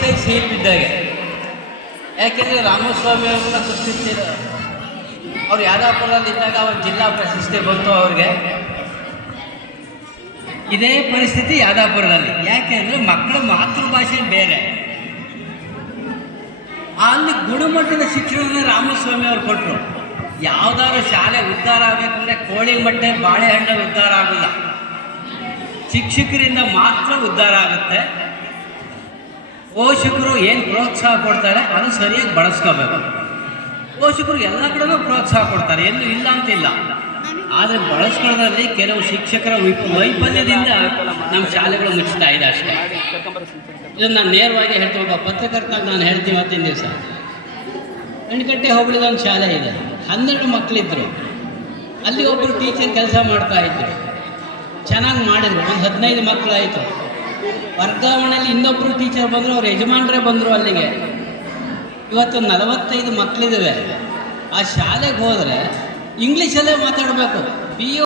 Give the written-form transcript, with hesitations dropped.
ಸೈ ಸೀಲ್ ಬಿದ್ದಾಗೆ. ಯಾಕೆಂದರೆ ರಾಮಸ್ವಾಮಿ ಅವ್ರನ್ನ ಗೊತ್ತಿರ್ತೀರ, ಅವ್ರು ಯಾದವಪುರದಲ್ಲಿ ಇದ್ದಾಗ ಅವ್ರ ಜಿಲ್ಲಾ ಪ್ರಶಸ್ತಿ ಬಂತು ಅವ್ರಿಗೆ. ಇದೇ ಪರಿಸ್ಥಿತಿ ಯಾದವಪುರದಲ್ಲಿ. ಯಾಕೆ ಅಂದರೆ ಮಕ್ಕಳ ಮಾತೃಭಾಷೆ ಬೇರೆ, ಅಲ್ಲಿ ಗುಣಮಟ್ಟದ ಶಿಕ್ಷಣವನ್ನು ರಾಮಸ್ವಾಮಿ ಅವ್ರು ಕೊಟ್ಟರು. ಯಾವುದಾದ್ರು ಶಾಲೆ ಉದ್ಧಾರ ಆಗಬೇಕಂದ್ರೆ ಕೋಳಿ ಮಟ್ಟೆ ಬಾಳೆಹಣ್ಣು ಉದ್ಧಾರ ಆಗೋಲ್ಲ, ಶಿಕ್ಷಕರಿಂದ ಮಾತ್ರ ಉದ್ಧಾರ ಆಗುತ್ತೆ. ಪೋಷಕರು ಏನು ಪ್ರೋತ್ಸಾಹ ಕೊಡ್ತಾರೆ ಅದು ಸರಿಯಾಗಿ ಬಳಸ್ಕೋಬೇಕು. ಪೋಷಕರು ಎಲ್ಲ ಕಡೆನೂ ಪ್ರೋತ್ಸಾಹ ಕೊಡ್ತಾರೆ, ಎಲ್ಲೂ ಇಲ್ಲ ಅಂತಿಲ್ಲ. ಆದರೆ ಬಳಸ್ಕೊಳ್ಳೋದ್ರಲ್ಲಿ ಕೆಲವು ಶಿಕ್ಷಕರ ವೈಫಲ್ಯದಿಂದ ನಮ್ಮ ಶಾಲೆಗಳು ಮುಚ್ಚುತ್ತಾ ಇದೆ ಅಷ್ಟೇ. ಇದನ್ನು ನಾನು ನೇರವಾಗಿ ಹೇಳ್ತೀವಿ, ಒಬ್ಬ ಪತ್ರಕರ್ತನಾಗಿ ನಾನು ಹೇಳ್ತೀವಿ. ಇವತ್ತಿನ ದಿವಸ ಹೆಣ್ಕಟ್ಟೆ ಹೋಬಳಿದ ಒಂದು ಶಾಲೆ ಇದೆ, 12 ಮಕ್ಕಳಿದ್ರು. ಅಲ್ಲಿ ಒಬ್ಬರು ಟೀಚರ್ ಕೆಲಸ ಮಾಡ್ತಾಯಿದ್ರು, ಚೆನ್ನಾಗಿ ಮಾಡಿದ್ರು. ಒಂದು 15 ಮಕ್ಕಳು ಆಯಿತು. ವರ್ಗಾವಣೆಯಲ್ಲಿ ಇನ್ನೊಬ್ಬರು ಟೀಚರ್ ಬಂದರು, ಅವ್ರ ಯಜಮಾನರೇ ಬಂದರು ಅಲ್ಲಿಗೆ. ಇವತ್ತು 45 ಮಕ್ಕಳಿದ್ದಾವೆ. ಆ ಶಾಲೆಗೆ ಹೋದರೆ ಇಂಗ್ಲೀಷಲ್ಲೇ ಮಾತಾಡಬೇಕು. BO